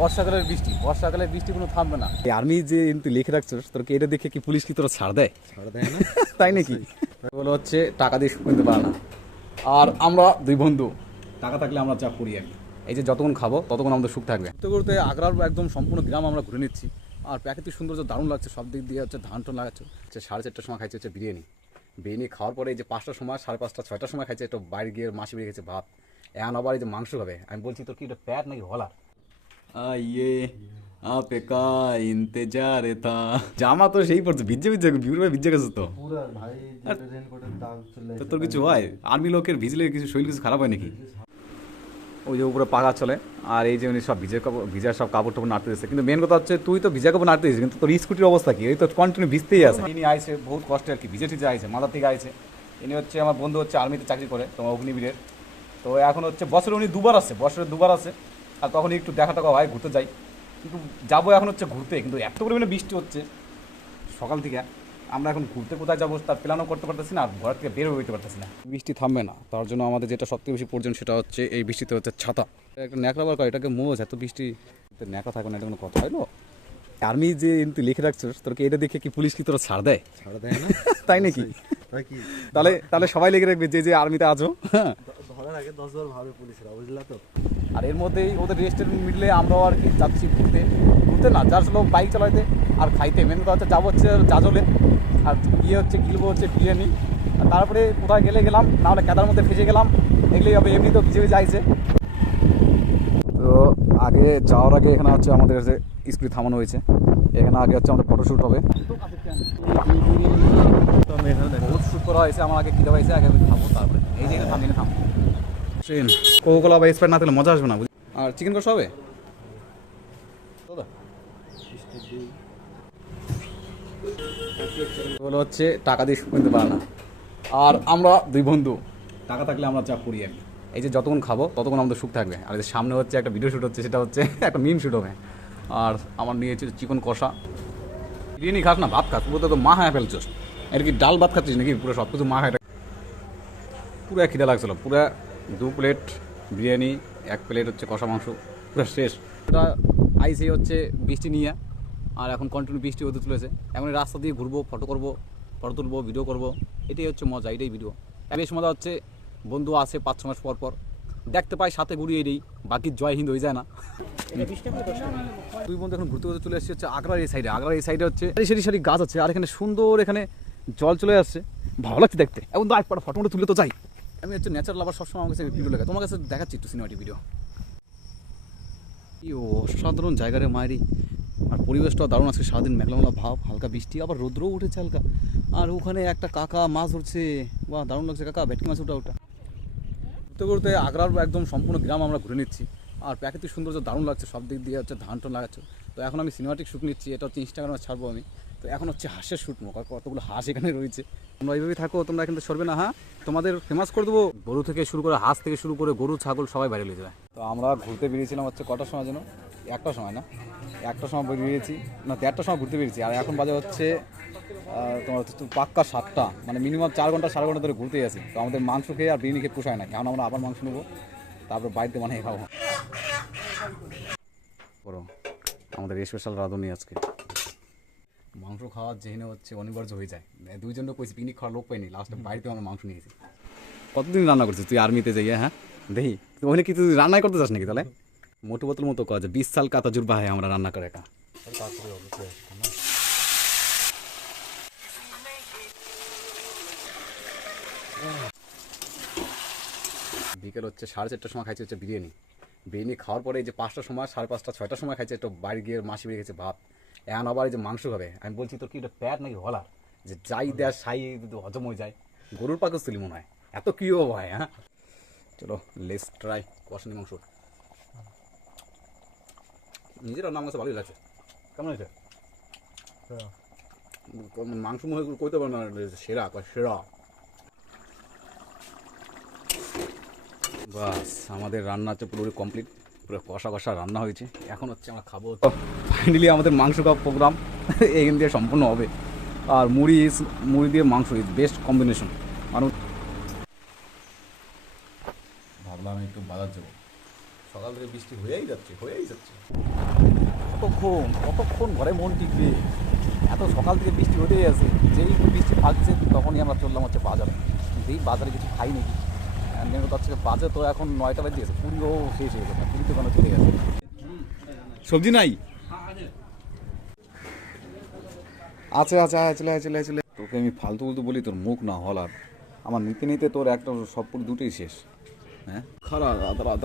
বর্ষাকালের বৃষ্টি কোনো থামবে না। আর্মি যে তুই লিখে রাখছিস, তোর এটা দেখে কি পুলিশ কি তোরা ছাড় দেয়? না তাই নাকি? বলে হচ্ছে টাকা দিয়ে সুখ কিনতে পারে না। আর আমরা দুই বন্ধু, টাকা থাকলে আমরা যা করি আর কি। এই যে যতক্ষণ খাবো ততক্ষণ আমাদের সুখ থাকবে। ঘুরতে ঘুরতে আগ্রার একদম সম্পূর্ণ গ্রাম আমরা ঘুরে নিচ্ছি। আর প্রাকৃতিক সৌন্দর্য দারুণ লাগছে, সব দিক দিয়ে হচ্ছে ধান টান লাগাচ্ছে। 4:30টার সময় খাইছে হচ্ছে বিরিয়ানি খাওয়ার পরে এই যে 5টার সময় 5:30 6টার সময় খাইছে একটু বাইরে গিয়ে মাসি বেরিয়ে গেছে ভাত। এখন আবার এই যে মাংস খাবে। আমি বলছি তোর কি এটা প্যাট নাকি হলা? ইয়ে আপে কা ইন্তেজার থা। জামা তো সেই পড়ছে, ভিজে ভিজে গেছে তো পুরো ভাই, রেনকোটের দাগ চলে তোর কিছু হয়? আর্মি লোকের ভিজলে কিছু শরীর কিছু খারাপ হয় নাকি? ওই যে উপরে পাখা চলে, আর এই যে উনি সব ভিজার সব কাপড় টাপড় নাড়তে দিচ্ছে। কিন্তু মেন কথা হচ্ছে তুই তো ভিজা কাপড় নাড়তে দিচ্ছিস, কিন্তু তোর স্কুটির অবস্থা কি? এই তো কন্টিনিউ ভিজতেই আছে। ইনি আইছে বহুত কষ্টে আর কি, ভিজে টিজে আইছে, মাথা থেকে আইছে। ইনি হচ্ছে আমার বন্ধু, হচ্ছে আর্মিতে চাকরি করে তোমার অগ্নিবীরের। তো এখন হচ্ছে বছরে উনি বছরে দুবার আসে। আর তখন একটু দেখা টাকা হয়, ঘুরতে যাই। কিন্তু যাবো এখন হচ্ছে ঘুরতে, কিন্তু এত পরিমাণে বৃষ্টি হচ্ছে সকাল থেকে। আমরা এখন ঘুরতে কোথায় যাবো তার প্ল্যানও করতে পারতেছি না, আর ঘর থেকে বের হইতে পারতেছি না। বৃষ্টি থামবে না, তার জন্য আমাদের যেটা সবথেকে বেশি প্রয়োজন সেটা হচ্ছে এই বৃষ্টিতে হচ্ছে ছাতা। একটা ন্যাকড়া বার করে, এটাকে মোজ, এত বৃষ্টি ন্যাকড়া থাকবে না, এটা কোনো কথা হলো? আর্মি যে তুই লিখে রাখছিস, তোর এটা দেখে কি পুলিশ কি তোরা ছাড় দেয়? না তাই নাকি? তাহলে সবাই লিখে রাখবে যে আর্মিতে আছো। ধরার আগে 10 বার ভাবে পুলিশরা, বুঝলা তো? আর এর মধ্যেই ওদের রেস্টের মিডলে আমরাও আর কি যাচ্ছি ঘুরতে না, যার লোক বাইক চালাইতে আর খাইতে। মেন কথা হচ্ছে যাবো হচ্ছে জাজলে, আর গিয়ে হচ্ছে গিলবো হচ্ছে বিরিয়ানি। আর তারপরে কোথায় গেলাম, নাহলে কেদার মধ্যে ফেসে গেলাম, এগুলোই হবে। এমনি তো ভিজে আইছে। তো আগে যাওয়ার আগে এখানে হচ্ছে আমাদের যে স্কুটি থামানো হয়েছে, এখানে আগে হচ্ছে আমাদের ফটোশ্যুট হবে। বহুত শ্যুট করা হয়েছে, আমার আগে খিদে পাইছে, আগে আমি খাবো। তারপরে এই যে থামিয়ে থামো ট্রেন কোকোলা বা স্প্রাইট না থাকলে মজা আসবে না। আর চিকেন কষা হবে বলে হচ্ছে টাকা দিয়ে সুখ কিনতে পারে না। আর আমরা দুই বন্ধু, টাকা থাকলে আমরা যা করি আর কি। এই যে যতক্ষণ খাবো ততক্ষণ আমাদের সুখ থাকবে। আর এই সামনে হচ্ছে একটা ভিডিও শ্যুট হচ্ছে, সেটা হচ্ছে একটা মিম শ্যুট হবে। আর আমার নিয়েছি চিকেন কষা। বিরিয়ানি খাস না, ভাত খাস, পুরো তো মা হায় ফেলছোস। এটা কি ডাল ভাত খাচ্ছিস নাকি? পুরো সব কিছু মা হায়। পুরো খিদে লাগছিলো, পুরো 2 প্লেট বিরিয়ানি, 1 প্লেট হচ্ছে কষা মাংস, পুরো শেষ। এটা আইসি হচ্ছে বৃষ্টি নিয়ে, আর এখন কন্টিনিউ বৃষ্টি হতে চলেছে। এখন রাস্তা দিয়ে ঘুরবো, ফটো তুলবো, ভিডিও করবো। এটাই হচ্ছে মজা, এটাই ভিডিও। বেশ মজা হচ্ছে। বন্ধু আছে 5-6 মাস পর দেখতে পাই, সাথে ঘুরি। এটাই বাকি জয় হিন্দ হয়ে যায় না। দুই বন্ধু এখন ঘুরতে চলে এসেছে হচ্ছে আগ্রার এই সাইডে হচ্ছে সারি গাছ আছে, আর এখানে সুন্দর এখানে জল চলে আসছে, ভালো লাগছে দেখতে। এখন তো একবার ফটো তুলে তো যাই। আমি হচ্ছে নেচার লাভার, সবসময় আমার কাছে ভিডিও লাগে। তোমার কাছে দেখাচ্ছি একটু সিনেমাটিক ভিডিও। কি অসাধারণ জায়গারে মায়েরই, আর পরিবেশটাও দারুণ আছে। সারাদিন মেঘলা ভাব, হালকা বৃষ্টি, আবার রৌদ্রও উঠেছে হালকা। আর ওখানে একটা কাকা মাছ ধরছে, বাহ দারুণ লাগছে। কাকা ভেটকি মাছ ওটা ঘুরতে ঘুরতে আগ্রার একদম সম্পূর্ণ গ্রাম আমরা ঘুরে নিচ্ছি। আর প্রাকৃতিক সৌন্দর্য দারুণ লাগছে, সব দিক দিয়ে হচ্ছে ধান টান লাগাচ্ছে। তো এখন আমি সিনেমাটিক শ্যুট নিচ্ছি, এটা হচ্ছে ইনস্টাগ্রামে ছাড়বো আমি। তো এখন হচ্ছে হাঁসের শ্যুট নেবো, কতগুলো হাঁস এখানে রয়েছে। তোমরা এইভাবেই থাকো, তোমরা কিন্তু সরবে না। হ্যাঁ, তোমাদের ফেমাস করে দেবো। গরু থেকে শুরু করে, হাঁস থেকে শুরু করে, গরু ছাগল সবাই বাইরে নিয়ে যায়। তো আমরা ঘুরতে বেরিয়েছিলাম হচ্ছে কটার সময় যেন, 1টার সময় না, 1টার সময় বেরিয়েছি না, 1টার সময় ঘুরতে বেরিয়েছি। আর এখন বাজে হচ্ছে তোমার হচ্ছে পাক্কা 7টা, মানে মিনিমাম 4 ঘন্টা 4.5 ঘন্টা ধরে ঘুরতেই আছি। তো আমাদের মাংস খেয়ে আর বিরিয়ানি খেয়ে পোষায় না, কারণ আমরা আবার মাংস নেবো, তারপরে বাড়িতে বানিয়ে খাবো। আমাদের স্পেশাল রাঁধুনি আজকে মাংস খাওয়ার যেখানে হচ্ছে অনিবার্য হয়ে যায়। দুইজনও কইছি, পিকনিক খাওয়ার লোক পাইনি, লাস্টে বাড়িতে আমরা মাংস নিয়েছি। কতদিন রান্না করছিস তুই আর্মিতে যাইয়া? হ্যাঁ দেখি ওখানে কি তুই রান্নাই করতে চাস নাকি? তাহলে মোটু বোতল মতো কাজ, 20 সাল কা তজুরবা হয় আমরা রান্না করে একা। বিকেল হচ্ছে 4:30টার সময় খাইছে হচ্ছে বিরিয়ানি খাওয়ার পরে এই যে 5টার সময় 5:30 6টার সময় খাইছে একটু বাইরে গিয়ে মাসি বেরিয়ে গেছে ভাত। এখন আবার এই যে মাংস খাবে। আমি বলছি তোর কি এটা প্যাট নাকি হলা? যে যাই দেয় সাই হজম হয়ে যায়। গরুর পাকস্থলী মনে হয়, এত কি হয়। হ্যাঁ চলো লেটস ট্রাই কষানি মাংস। নিজের রান্না আমার কাছে ভালোই লাগছে। কেমন হয়েছে মাংস? মনে কইতে পারো না, সেরা সেরা। বাস আমাদের রান্না হচ্ছে পুরোপুরি কমপ্লিট, পুরো কষা রান্না হয়েছে। এখন হচ্ছে আমরা খাবো। ফাইনালি আমাদের মাংস খাওয়া প্রোগ্রাম এখান দিয়ে সম্পূর্ণ হবে। আর মুড়ি দিয়ে মাংস ইজ বেস্ট কম্বিনেশন। মানুষ ভাবলাম একটু বাজার যাবো, সকাল থেকে বৃষ্টি হয়েই যাচ্ছে। কতক্ষণ ঘরে মন টিকবে। এত সকাল থেকে বৃষ্টি হতেই আছে, যেই একটু বৃষ্টি থাকছে তখনই আমরা চললাম হচ্ছে বাজারে। কিন্তু এই বাজারে কিছু খাই নাকি, মেন কথা হচ্ছে বাজে তো এখন 9টা বাজে গেছে, পুরিও শেষ হয়ে গেছে, পুরি দোকানে চলে গেছে। সবজি নাই? আচ্ছা আচ্ছা, চলে তোকে আমি ফালতু বলি, তোর মুখ না হলার। আমার নিতে নিতে তোর একটা সব দুটোই শেষ। হ্যাঁ খারাপ